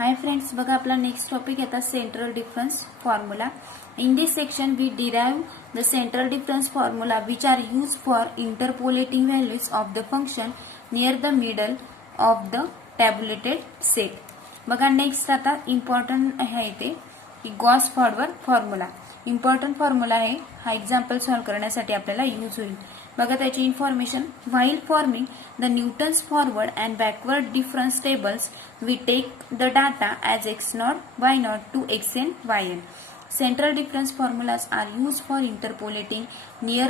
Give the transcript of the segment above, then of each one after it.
Hi friends, बघा आपला next topic येता central difference formula. In this section we derive the central difference formula which are used for interpolating values of the function near the middle of the tabulated set. बघा next आता important आहे इथे की Gauss forward formula. Important formula आहे हा example solve करण्यासाठी आपल्याला use होईल. बघा त्याची information. While forming the Newton's forward and backward difference tables we take the data as x0, y0 to xn, yn. Central difference formulas are used for interpolating near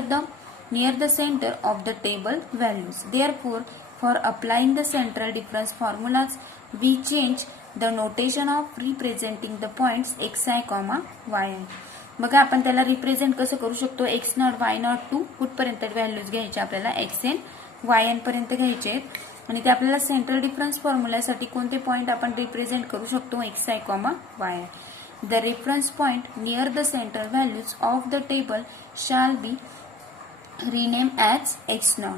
the center of the table values. Therefore, for applying the central difference formulas, we change the notation of representing the points xi, yi. बघा आपण त्याला represent कसं करू शकतो. x0, y0 to कुठपर्यंत values घ्यायचे आपल्याला xn, yn पर्यंत घ्यायचे आणि ते आपल्याला सेंट्रल डिफरन्स फॉर्म्युल्यासाठी कोणते पॉइंट आपण रिप्रेझेंट करू शकतो xi, yi. The reference point near the center values of the table shall be renamed as x0.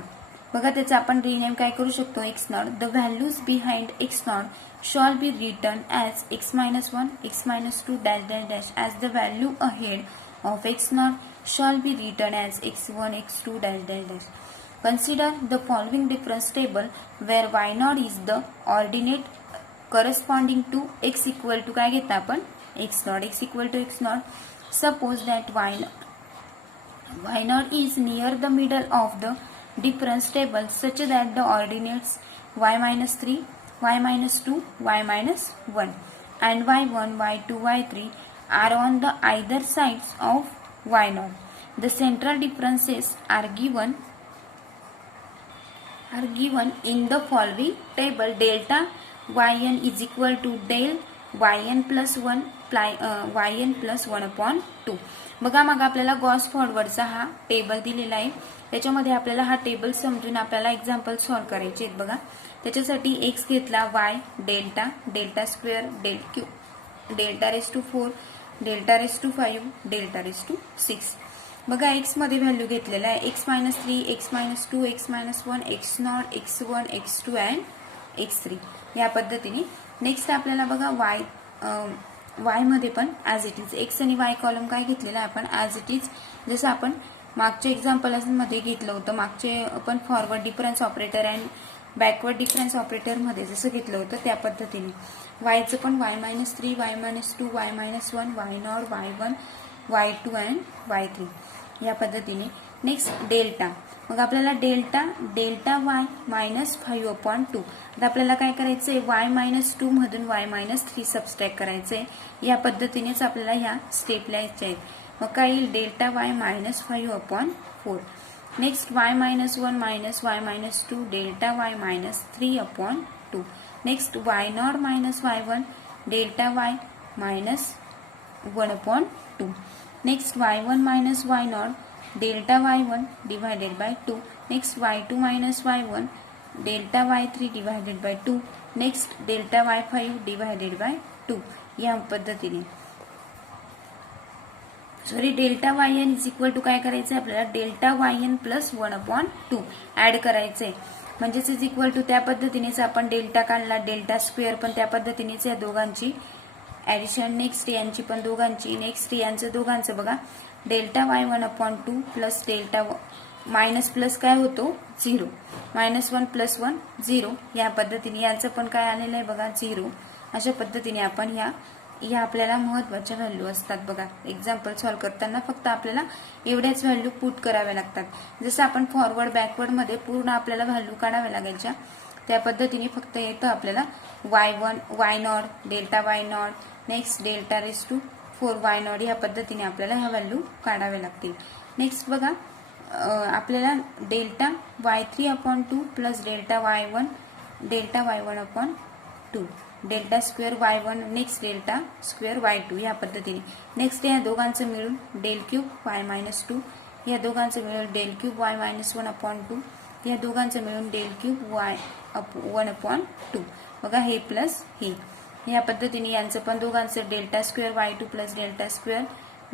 बघा त्याचा आपण रिनेम काय करू शकतो x0. The values behind x0 shall be written as x-1, x-2 dash dash dash as the value ahead of x0 shall be written as x1, x2 dash dash dash. Consider the following difference table where y0 is the ordinate corresponding to x equal to काय घेता आपण x0, x equal to x0. Suppose that y0 is near the middle of the difference table such that the ordinates y-3, y-2, y-1 and y1, y2, y3 are on the either sides of y0. The central differences are given in the following table. Delta yn is equal to del yn plus 1 yn plus 1 upon 2. बघा मग आपल्याला Gauss फॉरवर्डचा हा table दिलेला आहे. त्याच्यामध्ये आपल्याला हा table समजून आपल्याला एक्झाम्पल सॉल्व्ह करायचे आहेत. बघा त्याच्यासाठी x घेतला, y delta, delta square, del cube, delta raise to 4, delta raise to 5, delta raise to 6. बघा x मध्ये व्हॅल्यू घेतलेला आहे x-3, x-2, x-1, x0, x1, x2 and x3 या पद्धतीने. नेक्स्ट आपल्याला बघा y मध्ये पण ॲज इट इज x आणि y कॉलम काय घेतलेला आहे आपण ॲज इट इज जसं आपण मागच्या एक्झाम्पल मध्ये घेतलं होतं. मागचे आपण forward difference operator and backward difference operator मध्ये जसं घेतलं होतं त्या पद्धतीने. yचं पण y-3, y-2, y-1, y0, y1, y2 and y3 या पद्धतीने. Next delta. मग आपल्याला डेल्टा y -5 upon 2. आता आपल्याला काय करायचंय y-2 मधून y-3 सबस्ट्रॅक्ट करायचंय. या पद्धतीनेच आपल्याला ह्या स्टेप लिहायच्या आहेत. मग काय येईल delta y -5 upon 4. Next y-1 y-2 delta y -3 upon 2. Next y0 y1 delta y -1 upon 2. Next y1 y0 delta y1 divided by 2. Next y2 y1 delta y3 divided by 2. Next delta y5 divided by 2 या पद्धतीने. Sorry delta yn is equal to काय करायचंय आपल्याला delta yn plus 1 upon 2 add करायचंय. म्हणजेच is equal to त्या पद्धतीनेच आपण डेल्टा काढला, डेल्टा स्क्वेअर पण त्या पद्धतीनेच या दोघांची ऍडिशन. नेक्स्ट यांची पण दोघांची. नेक्स्ट यांचं दोघांचं बघा delta y1 upon 2 plus delta minus plus काय होतो 0, -1 प्लस 1 0 या पद्धतीने. याचं पण काय आलेलं आहे बघा 0. अशा पद्धतीने आपण या आपल्याला महत्वाच्या व्हॅल्यू असतात. बघा एक्झाम्पल सॉल्व्ह करताना फक्त आपल्याला एवढ्याच व्हॅल्यू पुट कराव्या लागतात. जसं आपण फॉरवर्ड बॅकवर्ड मध्ये पूर्ण आपल्याला व्हॅल्यू काढाव्या लागायच्या त्या पद्धतीने फक्त येतं आपल्याला y1 y0 delta y0 next delta raise to 4 y0 या पद्धतीने आपल्याला ह्या व्हॅल्यू काढाव्या लागतील. नेक्स्ट बघा आपल्याला delta y3 upon 2 plus delta y1 upon 2 delta square y1 next delta square y2 या पद्धतीने. नेक्स्ट या दोघांचं मिळून डेल क्यूब y-2 या दोघांचं मिळून डेल क्यूब y-1 upon 2 या दोघांचं मिळून डेल क्यूब y1 upon 2. बघा हे प्लस हे या पद्धतीने यांचं पण दोघांचं delta square y2 plus delta square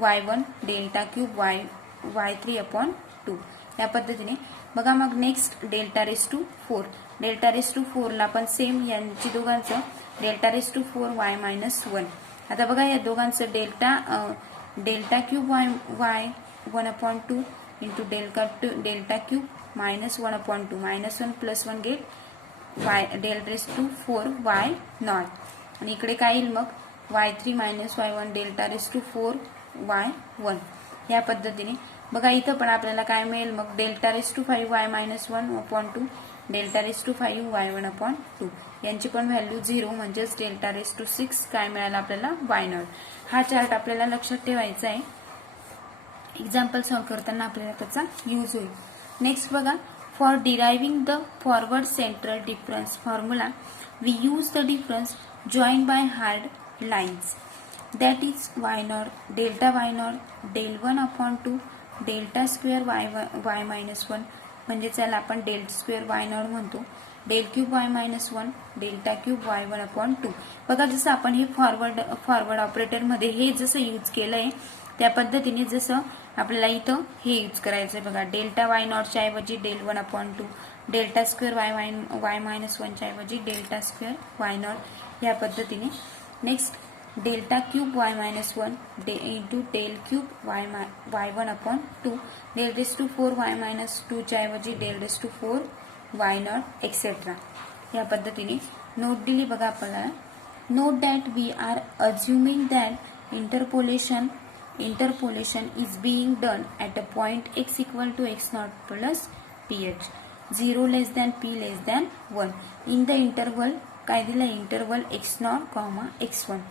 y1 delta cube y3 upon 2 या पद्धतीने. बघा मग नेक्स्ट डेल्टा रेस टू 4 ला पण सेम यांची दोघांचं delta raise to 4y minus 1. आता बघा या दोघांचं delta cube y 1/2 into delta cube minus 1/2 -1 + 1 get y del raise to 4y nought. आणि इकडे काय येईल मग y3 - y1 delta raise to 4y1. या पद्धतीने बघा इथं पण आपल्याला काय मिळेल मग delta raise to 5y - 1/2 delta raise to 5y1/2. यांची पण व्हॅल्यू 0 म्हणजेच डेल्टा रेस टू 6 काय मिळालं आपल्याला y0. हा चार्ट आपल्याला लक्षात ठेवायचा आहे. एक्झाम्पल सॉल्व करताना आपल्याला त्याचा यूज होईल. नेक्स्ट बघा for deriving the forward central difference formula we use the difference join by hard lines that is y0 delta y0 del 1/2 delta square y minus 1 म्हणजे त्याला आपण डेल स्क्वेअर y0 म्हणतो. Del cube y minus 1 delta cube y1/2. बघा जसं आपण हे forward operator मध्ये हे जसं यूज केलंय त्या पद्धतीने जसं आपल्याला इथं हे यूज करायचंय बघा डेल्टा y0 च्या ऐवजी del 1/2 delta square y minus 1 च्या ऐवजी डेल्टा स्क्वेअर y0 या पद्धतीने. Next delta cube y minus 1 into del cube y1/2 del raise to 4y minus 2 च्या ऐवजी del raise to 4y0 etcetera. या पद्धतीने नोट दिली बघा आपल्याला. Note that we are assuming that interpolation is being done at a point x equal to x0 plus ph 0 less than p less than 1 in the interval काय दिलं interval x0, x1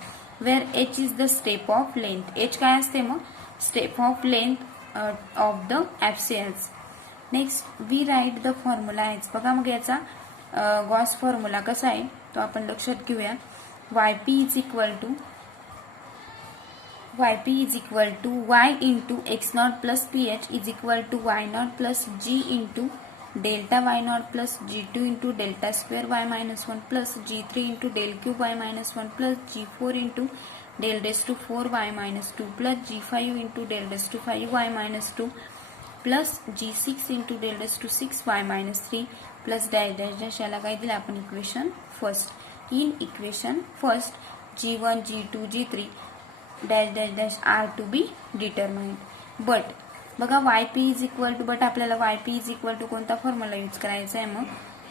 where h is the step of length. h काय असते मग step of length of the abscess. Next we write the formula h. बघा मग याचा Gauss formula कसा आहे तो आपण लक्षात घेऊया. yp is equal to y into x0 plus ph is equal to y0 plus g into delta y0 plus g2 into delta square y minus 1 plus g3 into del cube y minus 1 plus g4 into del raise to 4y minus 2 plus g5 into del raise to 5y minus 2 plus g6 into del raise to 6y minus 3 plus dash dash dash. याला काय दिलं आपण equation first. In equation first g1 g2 g3 dash dash dash are to be determined. But बघा yp is equal to but आपल्याला yp is equal to कोणता formula use करायचा आहे मग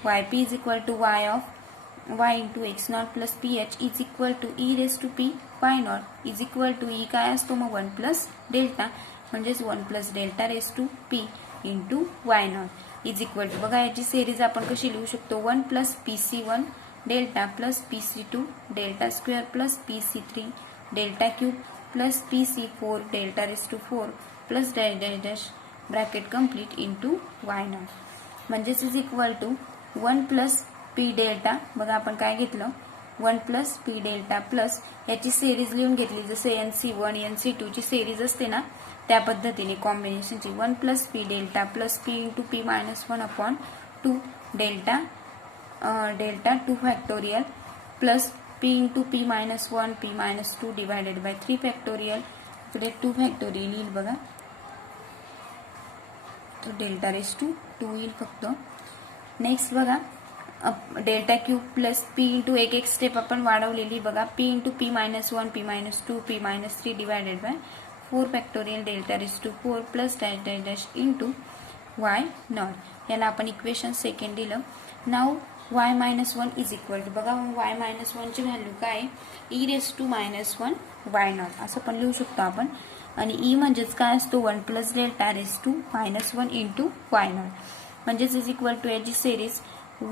yp is equal to y into x0 plus ph is equal to e raise to p y0 is equal to e काय असतो मग 1 plus delta म्हणजेच 1 plus delta raise to p into y0 is equal to बघा याची series आपण कशी लिहू शकतो 1 plus pc1 delta plus pc2 delta square plus pc3 delta cube plus pc4 delta raise to 4 plus dash dash dash bracket complete into y0 म्हणजेच is equal to 1 plus p delta. बघा आपण काय घेतलं 1 plus p delta plus याची series लिहून घेतली जसं nc1 nc2 ची सिरीज असते ना त्या पद्धतीने कॉम्बिनेशनची 1 plus p delta plus p into p minus 1/2 delta 2 factorial plus p into p minus 1 p minus 2 divided by 3 factorial. इकडे 2 फॅक्टोरियल येईल बघा तो डेल्टा रेस टू 2 येईल फक्त. नेक्स्ट बघा delta cube plus p into एक स्टेप आपण वाढवलेली बघा p into p minus 1 p minus 2 p minus 3 divided by 4 factorial delta raise to 4 plus dash dash dash into y0. याला आपण इक्वेशन सेकंड दिलं. नाव y minus 1 is equal to बघा y minus 1 ची व्हॅल्यू काय e raise to minus 1 y0 असं पण लिहू शकतो आपण. आणि e म्हणजेच काय असतो 1 plus delta raise to minus 1 into y0 म्हणजेच इज इक्वल टू याची series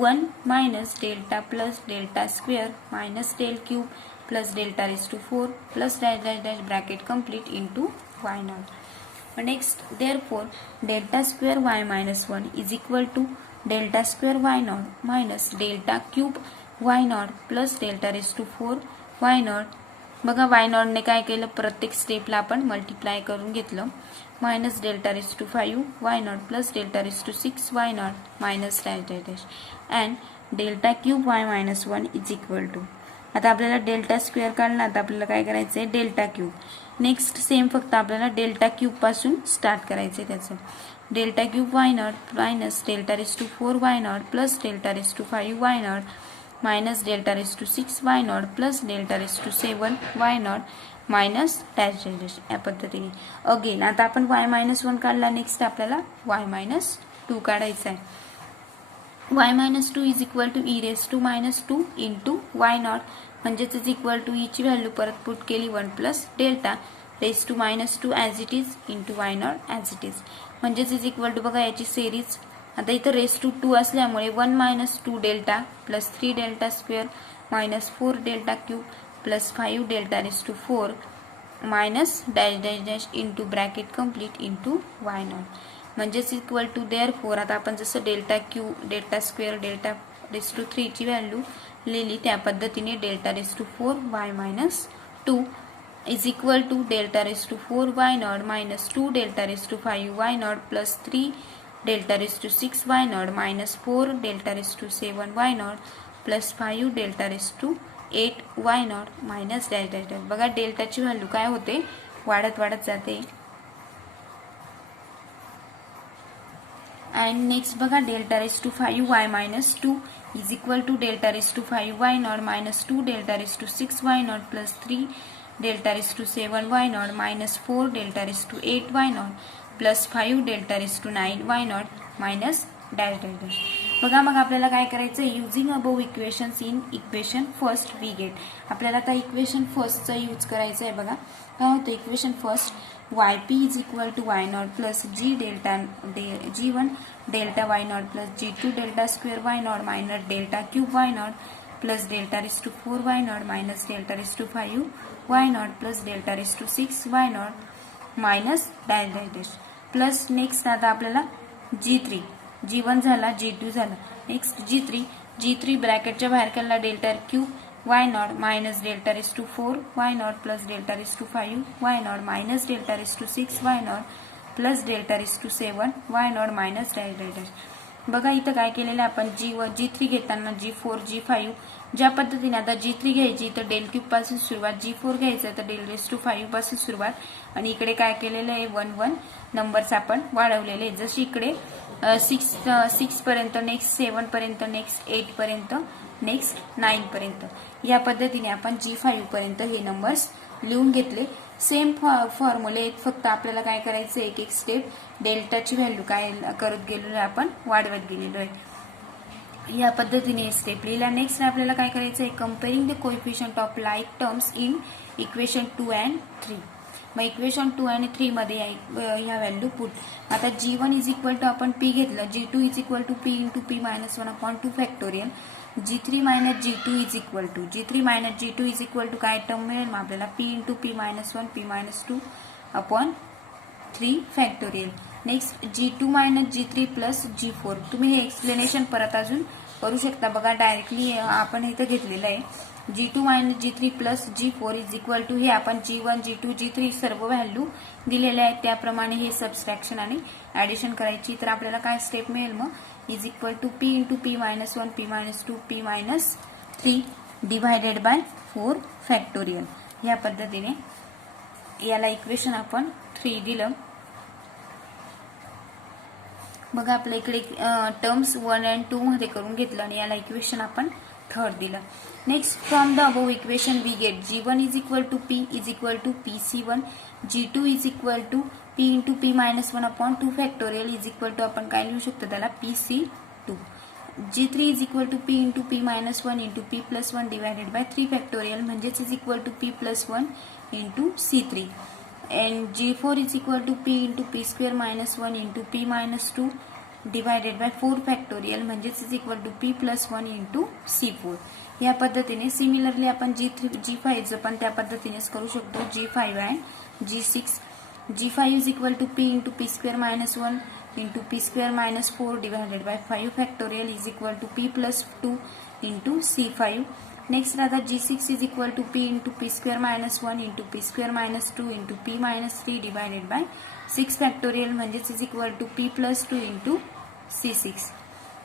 1 minus delta plus delta square minus del cube plus delta raise to 4 plus dash dash dash bracket complete into y0. Next therefore delta square y minus 1 is equal to delta square y0 minus delta cube y0 plus delta raise to 4 y0. बघा y0 ने काय केलं प्रत्येक स्टेपला आपण multiply करून घेतलं minus delta raise to 5 y0 plus delta raise to 6 y0 minus dash dash dash and delta cube y minus 1 is equal to. आता आपल्याला डेल्टा स्क्वेअर काढला आता आपल्याला काय करायचं आहे डेल्टा क्यूब. नेक्स्ट सेम फक्त आपल्याला डेल्टा क्यूब पासून स्टार्ट करायचं आहे त्याचं. Delta cube y0 minus delta raise to 4 y0 plus delta raise to 5 y0 minus delta raise to 6 y nought plus delta raise to 7 y nought minus dash dash dash या पद्धतीने. Again आता आपण y-1 काढला, next आपल्याला y-2 काढायचा आहे. y-2 is equal to e raise to -2 into y nought म्हणजेच is equal to e ची व्हॅल्यू परत पुट केली 1 plus delta raise to -2 as it is into y nought as it is म्हणजेच is equal to बघा याची series. आता इथं race to 2 असल्यामुळे 1 - 2 डेल्टा plus 3 delta square minus 4 delta cube plus 5 delta raise to 4 minus dash dash dash into bracket complete into y nought म्हणजेच equal to therefore. आता आपण जसं delta cube delta square delta raise to 3 ची value लिहिली त्या पद्धतीने delta raise to 4 y-2 is equal to delta raise to 4 y nought minus 2 delta raise to 5 y nought plus 3 delta raise to 6 y nought minus 4 delta raise to 7 y nought plus 5 delta raise to 8 y nought minus dash dash dash. बघा डेल्टाची value काय होते, वाढत वाढत जाते. And next बघा delta raise to 5 y-2 is equal to delta raise to 5 y nought minus 2 delta raise to 6 y nought plus 3 delta raise to 7 y nought minus 4 delta raise to 8 y nought plus 5 delta raise to 9 y nought minus dash dash dash. बघा मग आपल्याला काय करायचं, using above equations in equation first we get. आपल्याला आता equation फर्स्टचा use करायचं आहे. बघा काय होतं equation first, yp is equal to y nought plus g1 delta y nought plus g2 delta square y nought minus delta cube y nought plus delta raise to 4 y nought minus delta raise to 5 y nought plus delta raise to 6 y nought minus dash dash dash plus next आता आपल्याला g3 g1 झाला g2 झाला, next g3 ब्रॅकेटच्या बाहेर केला delta cube y nought minus delta raise to 4 y nought plus delta raise to 5 y nought minus delta raise to 6 y nought plus delta raise to 7 y nought minus dash dash dash. बघा इथं काय केलेलं आपण g3 घेताना g4 g5 ज्या पद्धतीने आता g3 घ्यायची तर डेल क्यूब पासून सुरुवात, g4 घ्यायचं तर डेल रेस टू 5 पासून सुरुवात आणि इकडे काय केलेलं आहे 1 नंबर्स आपण वाढवलेले. जशी इकडे 6 पर्यंत नेक्स्ट 7 पर्यंत नेक्स्ट 8 पर्यंत नेक्स्ट 9 पर्यंत या पद्धतीने आपण g5 पर्यंत हे नंबर्स लिहून घेतले. सेम फॉर्म्युले फक्त आपल्याला काय करायचं एक एक स्टेप डेल्टाची व्हॅल्यू काय करत गेलेलो आपण वाढवत गेलेलो आहे. या पद्धतीने स्टेप लिहिला. नेक्स्ट आपल्याला काय करायचं आहे comparing the coefficient of like terms in equation 2 and 3. मग इक्वेशन 2 आणि 3 मध्ये ह्या व्हॅल्यू पुट. आता g1 इज इक्वल टू आपण p घेतलं, g2 is equal to p into p minus 1/2 factorial, g3 minus g2 is equal to g2 is equal to काय term मिळेल मग आपल्याला p into p minus 1 p minus 2/3 factorial. Next g2 minus g3 plus g4. तुम्ही हे explanation परत अजून करू शकता. बघा डायरेक्टली आपण इथं घेतलेलं आहे g2 minus g3 plus g4 is equal to हे आपण g1 g2 g3 सर्व व्हॅल्यू दिलेल्या आहेत त्याप्रमाणे हे सबस्ट्रॅक्शन आणि ऍडिशन करायची. तर आपल्याला काय स्टेप मिळेल मग is equal to p into p minus 1 p minus 2 p minus 3 divided by 4 factorial. या पद्धतीने याला इक्वेशन आपण 3 दिलं. बघा आपल्या इकडे टर्म्स 1 and 2 मध्ये करून घेतलं आणि याला इक्वेशन आपण 3rd दिलं. Next from the above equation we get g1 is equal to p is equal to pc1, g2 is equal to p into p minus 1/2 factorial is equal to आपण काय लिहू शकतो त्याला pc2, g3 is equal to p into p minus 1 into p plus 1 divided by 3 factorial म्हणजेच is equal to p plus 1 into c3 and g4 is equal to p into p square minus 1 into p minus 2 divided by 4 factorial म्हणजेच is equal to p plus 1 into c4. या पद्धतीने similarly आपण g5 चं पण त्या पद्धतीनेच करू शकतो g5 and g6. g5 is equal to p into p square minus 1 into p square minus 4 divided by 5 factorial is equal to p plus 2 into c5. Next आता g6 is equal to p into p square minus 1 into p square minus 2 into p minus 3 divided by 6 factorial म्हणजेच is equal to p plus 2 into c6.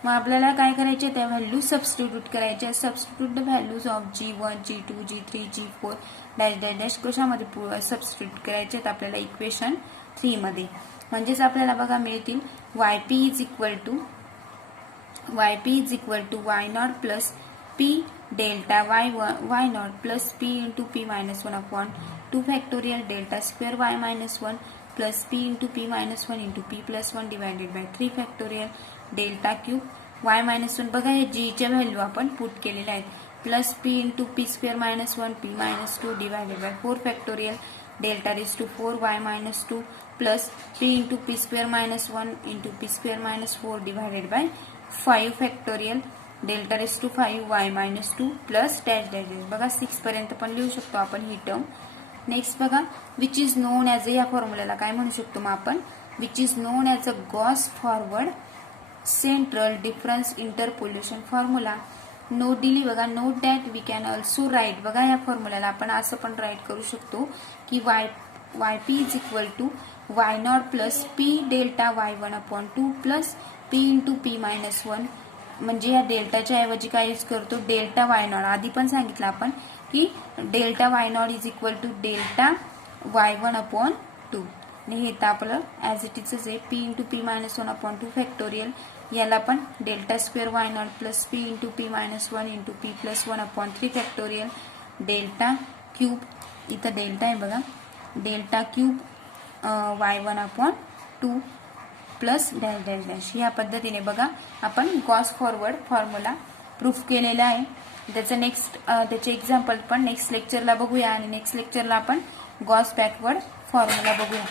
मग आपल्याला काय करायचे त्या value substitute करायच्या. Substitute the values of g1 g2 g3 g4 dash dash dash कशामध्ये substitute करायचे आपल्याला इक्वेशन 3 मध्ये. म्हणजेच आपल्याला बघा मिळतील yp is equal to y nought plus p delta y nought plus P into p minus 1 upon 2 factorial delta square y minus 1 plus P into p minus 1 into p plus 1 divided by 3 factorial delta cube y minus 1 बघा हे जीच्या value आपण put केलेल्या आहेत plus P into P square minus 1 p minus 2 divided by 4 factorial delta raise to 4 Y minus 2 plus P into P square minus 1 into P square minus 4 divided by 5 factorial delta raise to 5 Y minus 2 plus dash dash dash बघा 6 पर्यंत पण लिहू शकतो आपण ही term. Next बघा which is known as या फॉर्म्युलाला काय म्हणू शकतो मग आपण which is known as a Gauss forward central difference interpolation formula. Note दिली बघा note that we can also write बघा या फॉर्म्युलाला आपण असं पण राईट करू शकतो की y p is equal to y nought plus p delta y 1 upon 2 plus P into p minus 1 म्हणजे या डेल्टाच्या ऐवजी काय यूज करतो डेल्टा वाय नॉट आधी पण सांगितलं आपण की delta y nought is equal to delta y 1 upon 2 आणि हे तर आपलं ॲज इट इजच आहे p into p minus 1 upon 2 factorial याला पण delta square y nought plus P into p minus 1 into p plus 1 upon 3 factorial delta cube इथं delta आहे बघा delta cube y 1 upon 2 plus dash dash dash या पद्धतीने बघा आपण Gauss forward formula proof केलेला आहे. त्याचे एक्झाम्पल पण नेक्स्ट लेक्चरला बघूया आणि नेक्स्ट लेक्चरला आपण गॉस बॅकवर्ड फॉर्म्युला बघूया.